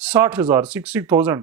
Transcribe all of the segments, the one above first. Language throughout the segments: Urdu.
60,000, 60,000।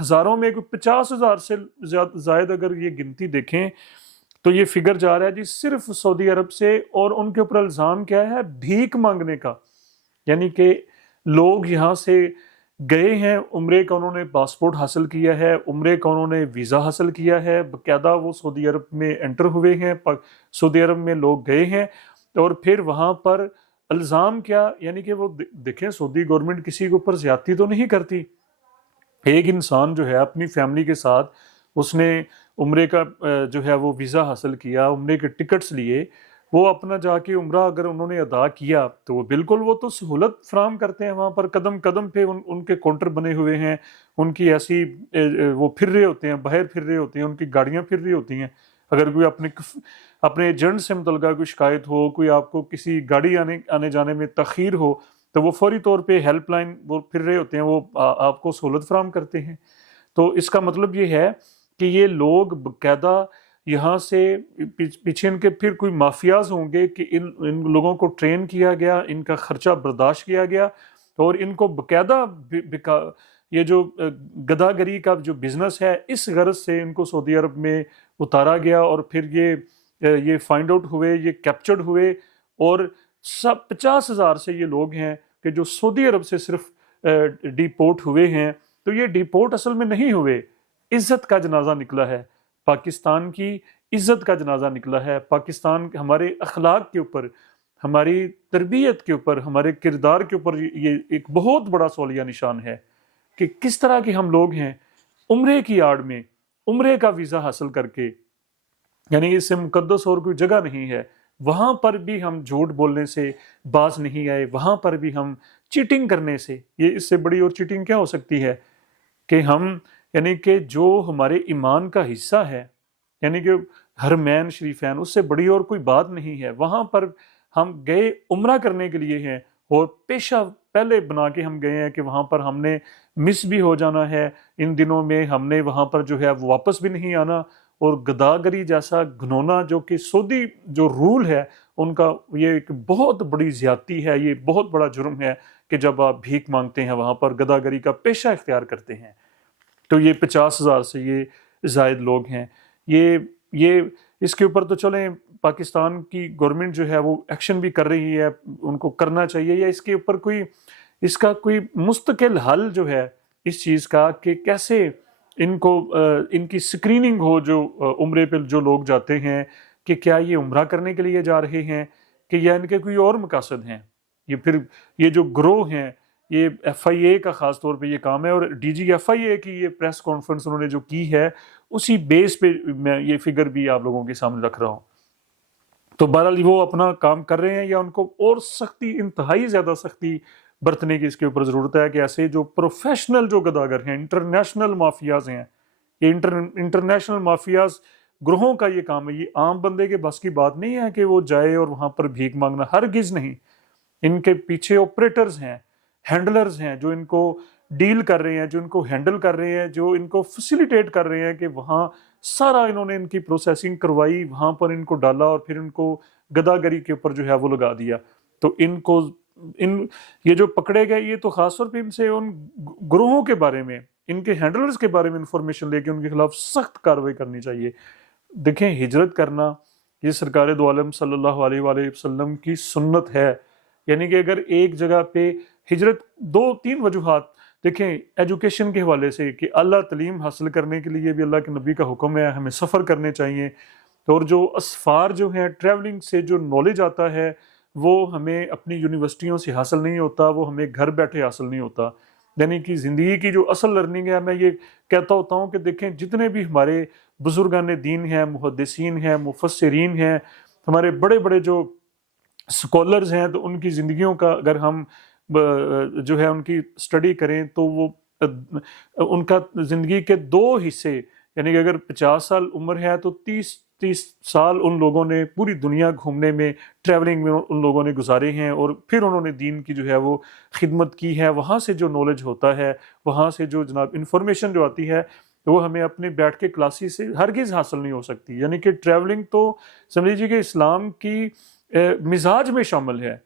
ہزاروں میں کوئی 50,000 سے زائد اگر یہ گنتی دیکھیں تو یہ فگر جا رہا ہے جی صرف سعودی عرب سے، اور ان کے اوپر الزام کیا ہے؟ بھیک مانگنے کا، یعنی کہ لوگ یہاں سے گئے ہیں، عمرے کا انہوں نے پاسپورٹ حاصل کیا ہے، عمرے کا انہوں نے ویزا حاصل کیا ہے، باقاعدہ وہ سعودی عرب میں انٹر ہوئے ہیں، سعودی عرب میں لوگ گئے ہیں، اور پھر وہاں پر الزام کیا؟ یعنی کہ وہ دیکھیں سعودی گورنمنٹ کسی کے اوپر زیادتی تو نہیں کرتی، ایک انسان جو ہے اپنی فیملی کے ساتھ اس نے عمرے کا جو ہے وہ ویزا حاصل کیا، عمرے کے ٹکٹس لیے، وہ اپنا جا کے عمرہ اگر انہوں نے ادا کیا تو وہ بالکل وہ تو سہولت فراہم کرتے ہیں، وہاں پر قدم قدم پہ ان کے کاؤنٹر بنے ہوئے ہیں، ان کی ایسی وہ پھر رہے ہوتے ہیں، باہر پھر رہے ہوتے ہیں، ان کی گاڑیاں پھر رہی ہوتی ہیں، اگر کوئی اپنے ایجنٹ سے متعلقہ کوئی شکایت ہو، کوئی آپ کو کسی گاڑی آنے جانے میں تاخیر ہو تو وہ فوری طور پہ ہیلپ لائن وہ پھر رہے ہوتے ہیں، وہ آپ کو سہولت فراہم کرتے ہیں۔ تو اس کا مطلب یہ ہے کہ یہ لوگ باقاعدہ یہاں سے پیچھے ان کے پھر کوئی مافیاز ہوں گے کہ ان لوگوں کو ٹرین کیا گیا، ان کا خرچہ برداشت کیا گیا، اور ان کو باقاعدہ یہ جو گداگری کا جو بزنس ہے اس غرض سے ان کو سعودی عرب میں اتارا گیا، اور پھر یہ فائنڈ آؤٹ ہوئے، یہ کیپچرڈ ہوئے، اور 50,000 سے یہ لوگ ہیں کہ جو سعودی عرب سے صرف ڈیپورٹ ہوئے ہیں۔ تو یہ ڈیپورٹ اصل میں نہیں ہوئے، عزت کا جنازہ نکلا ہے، پاکستان کی عزت کا جنازہ نکلا ہے، پاکستان ہمارے اخلاق کے اوپر، ہماری تربیت کے اوپر، ہمارے کردار کے اوپر یہ ایک بہت بڑا سوالیہ نشان ہے کہ کس طرح کے ہم لوگ ہیں عمرے کی آڑ میں، عمرے کا ویزا حاصل کر کے، یعنی اس سے مقدس اور کوئی جگہ نہیں ہے، وہاں پر بھی ہم جھوٹ بولنے سے باز نہیں آئے، وہاں پر بھی ہم چیٹنگ کرنے سے، یہ اس سے بڑی اور چیٹنگ کیا ہو سکتی ہے کہ ہم یعنی کہ جو ہمارے ایمان کا حصہ ہے، یعنی کہ حرمین شریفین، اس سے بڑی اور کوئی بات نہیں ہے، وہاں پر ہم گئے عمرہ کرنے کے لیے ہیں، اور پیشہ پہلے بنا کے ہم گئے ہیں کہ وہاں پر ہم نے مس بھی ہو جانا ہے، ان دنوں میں ہم نے وہاں پر جو ہے واپس بھی نہیں آنا، اور گداگری جیسا گھنونا جو کہ سعودی جو رول ہے ان کا، یہ ایک بہت بڑی زیادتی ہے، یہ بہت بڑا جرم ہے کہ جب آپ بھیک مانگتے ہیں وہاں پر گداگری کا پیشہ اختیار کرتے ہیں۔ تو یہ 50,000 سے یہ زائد لوگ ہیں، یہ اس کے اوپر تو چلیں پاکستان کی گورنمنٹ جو ہے وہ ایکشن بھی کر رہی ہے، ان کو کرنا چاہیے، یا اس کے اوپر اس کا کوئی مستقل حل جو ہے اس چیز کا کہ کیسے ان کو ان کی سکریننگ ہو، جو عمرے پہ جو لوگ جاتے ہیں کہ کیا یہ عمرہ کرنے کے لیے جا رہے ہیں کہ یا ان کے کوئی اور مقاصد ہیں۔ یہ پھر یہ جو گروہ ہیں، یہ ایف آئی اے کا خاص طور پہ یہ کام ہے، اور ڈی جی ایف آئی اے کی یہ پریس کانفرنس انہوں نے جو کی ہے اسی بیس پہ میں یہ فگر بھی آپ لوگوں کے سامنے رکھ رہا ہوں۔ تو بہرحال وہ اپنا کام کر رہے ہیں، یا ان کو اور سختی، انتہائی زیادہ سختی برتنے کی اس کے اوپر ضرورت ہے کہ ایسے جو پروفیشنل جو گداگر ہیں، انٹرنیشنل مافیاز ہیں، یہ انٹرنیشنل مافیاز گروہوں کا یہ کام ہے، یہ عام بندے کے بس کی بات نہیں ہے کہ وہ جائے اور وہاں پر بھیک مانگنا، ہرگز نہیں۔ ان کے پیچھے آپریٹرز ہیں، ہینڈلرز ہیں جو ان کو ڈیل کر رہے ہیں، جو ان کو ہینڈل کر رہے ہیں، جو ان کو فیسیلیٹیٹ کر رہے ہیں کہ وہاں سارا انہوں نے ان کی پروسیسنگ کروائی، وہاں پر ان کو ڈالا، اور پھر ان کو گداگری کے اوپر جو ہے وہ لگا دیا۔ تو یہ جو پکڑے گئے، یہ تو خاص طور پہ ان سے ان گروہوں کے بارے میں، ان کے ہینڈلرز کے بارے میں انفارمیشن لے کے ان کے خلاف سخت کارروائی کرنی چاہیے۔ دیکھیں ہجرت کرنا یہ سرکار دو عالم صلی اللہ علیہ وآلہ وسلم کی سنت ہے، یعنی کہ اگر ایک جگہ پہ ہجرت 2-3 وجوہات دیکھیں، ایجوکیشن کے حوالے سے کہ اللہ تعلیم حاصل کرنے کے لیے بھی اللہ کے نبی کا حکم ہے، ہمیں سفر کرنے چاہیے، اور جو اسفار جو ہیں ٹریولنگ سے جو نالج آتا ہے وہ ہمیں اپنی یونیورسٹیوں سے حاصل نہیں ہوتا، وہ ہمیں گھر بیٹھے حاصل نہیں ہوتا، یعنی کہ زندگی کی جو اصل لرننگ ہے۔ میں یہ کہتا ہوتا ہوں کہ دیکھیں جتنے بھی ہمارے بزرگان دین ہیں، محدثین ہیں، مفسرین ہیں، ہمارے بڑے بڑے جو اسکالرز ہیں، تو ان کی زندگیوں کا اگر ہم جو ہے ان کی سٹڈی کریں تو وہ ان کا زندگی کے 2 حصے، یعنی کہ اگر 50 سال عمر ہے تو 30 سال ان لوگوں نے پوری دنیا گھومنے میں، ٹریولنگ میں ان لوگوں نے گزارے ہیں، اور پھر انہوں نے دین کی جو ہے وہ خدمت کی ہے۔ وہاں سے جو نالج ہوتا ہے، وہاں سے جو جناب انفارمیشن جو آتی ہے، وہ ہمیں اپنے بیٹھ کے کلاسز سے ہرگز حاصل نہیں ہو سکتی۔ یعنی کہ ٹریولنگ تو سمجھ لیجیے کہ اسلام کی مزاج میں شامل ہے۔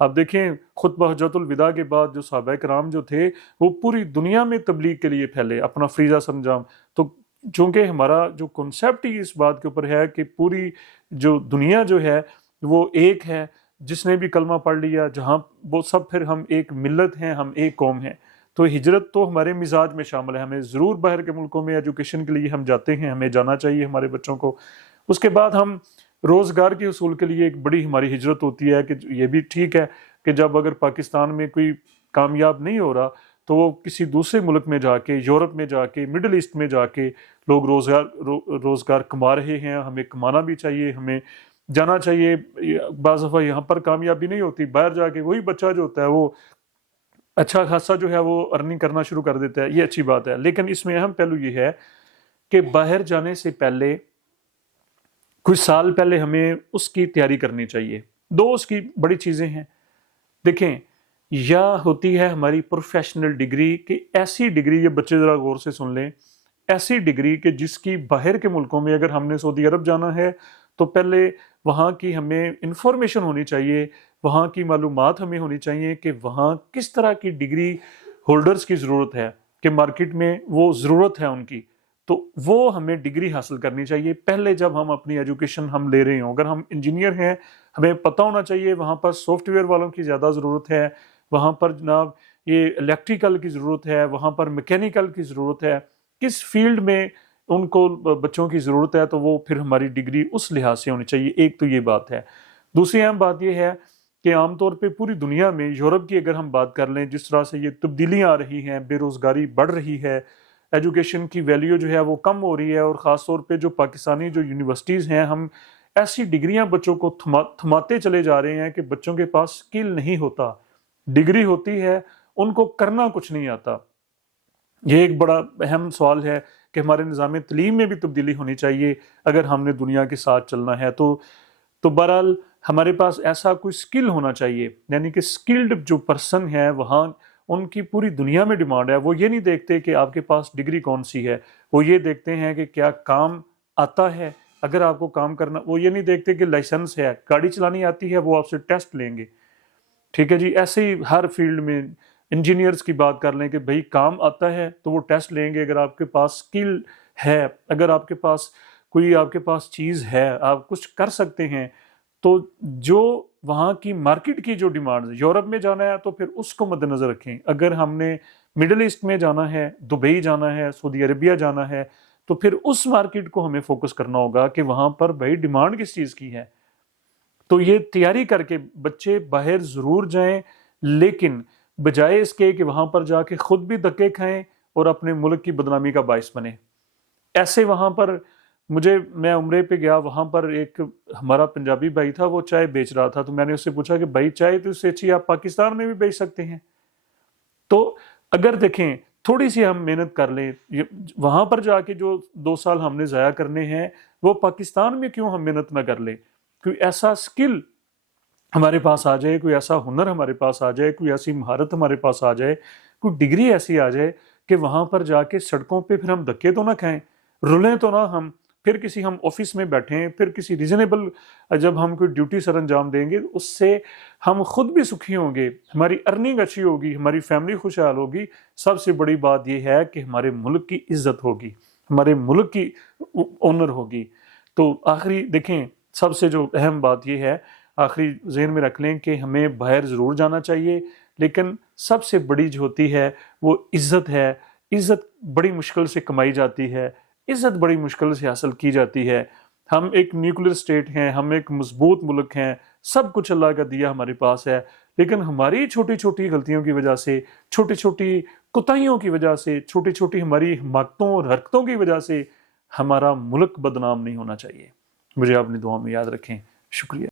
آپ دیکھیں خطبہ حجۃ الوداع کے بعد جو صحابہ کرام جو تھے وہ پوری دنیا میں تبلیغ کے لیے پھیلے، اپنا فریضہ سرانجام۔ تو چونکہ ہمارا جو کنسیپٹ ہی اس بات کے اوپر ہے کہ پوری جو دنیا جو ہے وہ ایک ہے، جس نے بھی کلمہ پڑھ لیا، جہاں وہ سب پھر ہم ایک ملت ہیں، ہم ایک قوم ہیں، تو ہجرت تو ہمارے مزاج میں شامل ہے۔ ہمیں ضرور باہر کے ملکوں میں ایجوکیشن کے لیے ہم جاتے ہیں، ہمیں جانا چاہیے ہمارے بچوں کو۔ اس کے بعد ہم روزگار کے حصول کے لیے ایک بڑی ہماری ہجرت ہوتی ہے کہ یہ بھی ٹھیک ہے کہ جب اگر پاکستان میں کوئی کامیاب نہیں ہو رہا تو وہ کسی دوسرے ملک میں جا کے، یورپ میں جا کے، مڈل ایسٹ میں جا کے لوگ روزگار کما رہے ہیں، ہمیں کمانا بھی چاہیے، ہمیں جانا چاہیے۔ بعض دفعہ یہاں پر کامیابی نہیں ہوتی، باہر جا کے وہی بچہ جو ہوتا ہے وہ اچھا خاصا جو ہے وہ ارننگ کرنا شروع کر دیتا ہے، یہ اچھی بات ہے۔ لیکن اس میں اہم پہلو یہ ہے کہ باہر جانے سے پہلے کچھ سال پہلے ہمیں اس کی تیاری کرنی چاہیے۔ دو اس کی بڑی چیزیں ہیں، دیکھیں، یا ہوتی ہے ہماری پروفیشنل ڈگری، کہ ایسی ڈگری، یہ بچے ذرا غور سے سن لیں، ایسی ڈگری کہ جس کی باہر کے ملکوں میں اگر ہم نے سعودی عرب جانا ہے تو پہلے وہاں کی ہمیں انفارمیشن ہونی چاہیے، وہاں کی معلومات ہمیں ہونی چاہیے کہ وہاں کس طرح کی ڈگری ہولڈرز کی ضرورت ہے، کہ مارکیٹ میں وہ ضرورت ہے ان کی، تو وہ ہمیں ڈگری حاصل کرنی چاہیے پہلے جب ہم اپنی ایجوکیشن ہم لے رہے ہوں۔ اگر ہم انجینئر ہیں، ہمیں پتہ ہونا چاہیے وہاں پر سافٹ ویئر والوں کی زیادہ ضرورت ہے، وہاں پر جناب یہ الیکٹریکل کی ضرورت ہے، وہاں پر میکینیکل کی ضرورت ہے، کس فیلڈ میں ان کو بچوں کی ضرورت ہے، تو وہ پھر ہماری ڈگری اس لحاظ سے ہونی چاہیے۔ ایک تو یہ بات ہے۔ دوسری اہم بات یہ ہے کہ عام طور پہ پوری دنیا میں، یورپ کی اگر ہم بات کر لیں، جس طرح سے یہ تبدیلیاں آ رہی ہیں، بے روزگاری بڑھ رہی ہے، ایجوکیشن کی ویلیو جو ہے وہ کم ہو رہی ہے، اور خاص طور پہ جو پاکستانی جو یونیورسٹیز ہیں، ہم ایسی ڈگریاں بچوں کو تھماتے چلے جا رہے ہیں کہ بچوں کے پاس سکل نہیں ہوتا، ڈگری ہوتی ہے، ان کو کرنا کچھ نہیں آتا۔ یہ ایک بڑا اہم سوال ہے کہ ہمارے نظام تعلیم میں بھی تبدیلی ہونی چاہیے اگر ہم نے دنیا کے ساتھ چلنا ہے۔ تو بہرحال ہمارے پاس ایسا کوئی سکل ہونا چاہیے، یعنی کہ سکلڈ جو پرسن ہے وہاں ان کی پوری دنیا میں ڈیمانڈ ہے۔ وہ یہ نہیں دیکھتے کہ آپ کے پاس ڈگری کون سی ہے، وہ یہ دیکھتے ہیں کہ کیا کام آتا ہے۔ اگر آپ کو کام کرنا، وہ یہ نہیں دیکھتے کہ لائسنس ہے، گاڑی چلانی آتی ہے، وہ آپ سے ٹیسٹ لیں گے، ٹھیک ہے جی۔ ایسے ہی ہر فیلڈ میں انجینئرز کی بات کر لیں کہ بھئی کام آتا ہے تو وہ ٹیسٹ لیں گے۔ اگر آپ کے پاس سکل ہے، اگر آپ کے پاس چیز ہے، آپ کچھ کر سکتے ہیں، تو جو وہاں کی مارکیٹ کی جو ڈیمانڈ، یورپ میں جانا ہے تو پھر اس کو مد نظر رکھیں۔ اگر ہم نے مڈل ایسٹ میں جانا ہے، دبئی جانا ہے، سعودی عربیہ جانا ہے، تو پھر اس مارکیٹ کو ہمیں فوکس کرنا ہوگا کہ وہاں پر بھائی ڈیمانڈ کس چیز کی ہے۔ تو یہ تیاری کر کے بچے باہر ضرور جائیں، لیکن بجائے اس کے کہ وہاں پر جا کے خود بھی دھکے کھائیں اور اپنے ملک کی بدنامی کا باعث بنے۔ ایسے وہاں پر میں عمرے پہ گیا، وہاں پر ایک ہمارا پنجابی بھائی تھا، وہ چائے بیچ رہا تھا، تو میں نے اس سے پوچھا کہ بھائی چائے تو اس سے اچھی آپ پاکستان میں بھی بیچ سکتے ہیں۔ تو اگر دیکھیں تھوڑی سی ہم محنت کر لیں، وہاں پر جا کے جو 2 سال ہم نے ضائع کرنے ہیں، وہ پاکستان میں کیوں ہم محنت نہ کر لیں؟ کوئی ایسا سکل ہمارے پاس آ جائے، کوئی ایسا ہنر ہمارے پاس آ جائے، کوئی ایسی مہارت ہمارے پاس آ جائے، کوئی ڈگری ایسی آ جائے کہ وہاں پر جا کے سڑکوں پہ پھر ہم دھکے تو نہ کھائیں، رولیں تو نہ ہم، پھر کسی ہم آفس میں بیٹھیں، پھر کسی ریزنیبل جب ہم کوئی ڈیوٹی سر انجام دیں گے، اس سے ہم خود بھی سکھی ہوں گے، ہماری ارننگ اچھی ہوگی، ہماری فیملی خوشحال ہوگی۔ سب سے بڑی بات یہ ہے کہ ہمارے ملک کی عزت ہوگی، ہمارے ملک کی آنر ہوگی۔ تو آخری دیکھیں، سب سے جو اہم بات یہ ہے، آخری ذہن میں رکھ لیں کہ ہمیں باہر ضرور جانا چاہیے، لیکن سب سے بڑی جو ہوتی ہے وہ عزت ہے۔ عزت بڑی مشکل سے کمائی جاتی ہے، عزت بڑی مشکل سے حاصل کی جاتی ہے۔ ہم ایک نیوکلیر سٹیٹ ہیں، ہم ایک مضبوط ملک ہیں، سب کچھ اللہ کا دیا ہمارے پاس ہے، لیکن ہماری چھوٹی چھوٹی غلطیوں کی وجہ سے، چھوٹی چھوٹی کوتاہیوں کی وجہ سے، چھوٹی چھوٹی ہماری حماقتوں اور حرکتوں کی وجہ سے ہمارا ملک بدنام نہیں ہونا چاہیے۔ مجھے اپنی دعاؤں میں یاد رکھیں۔ شکریہ۔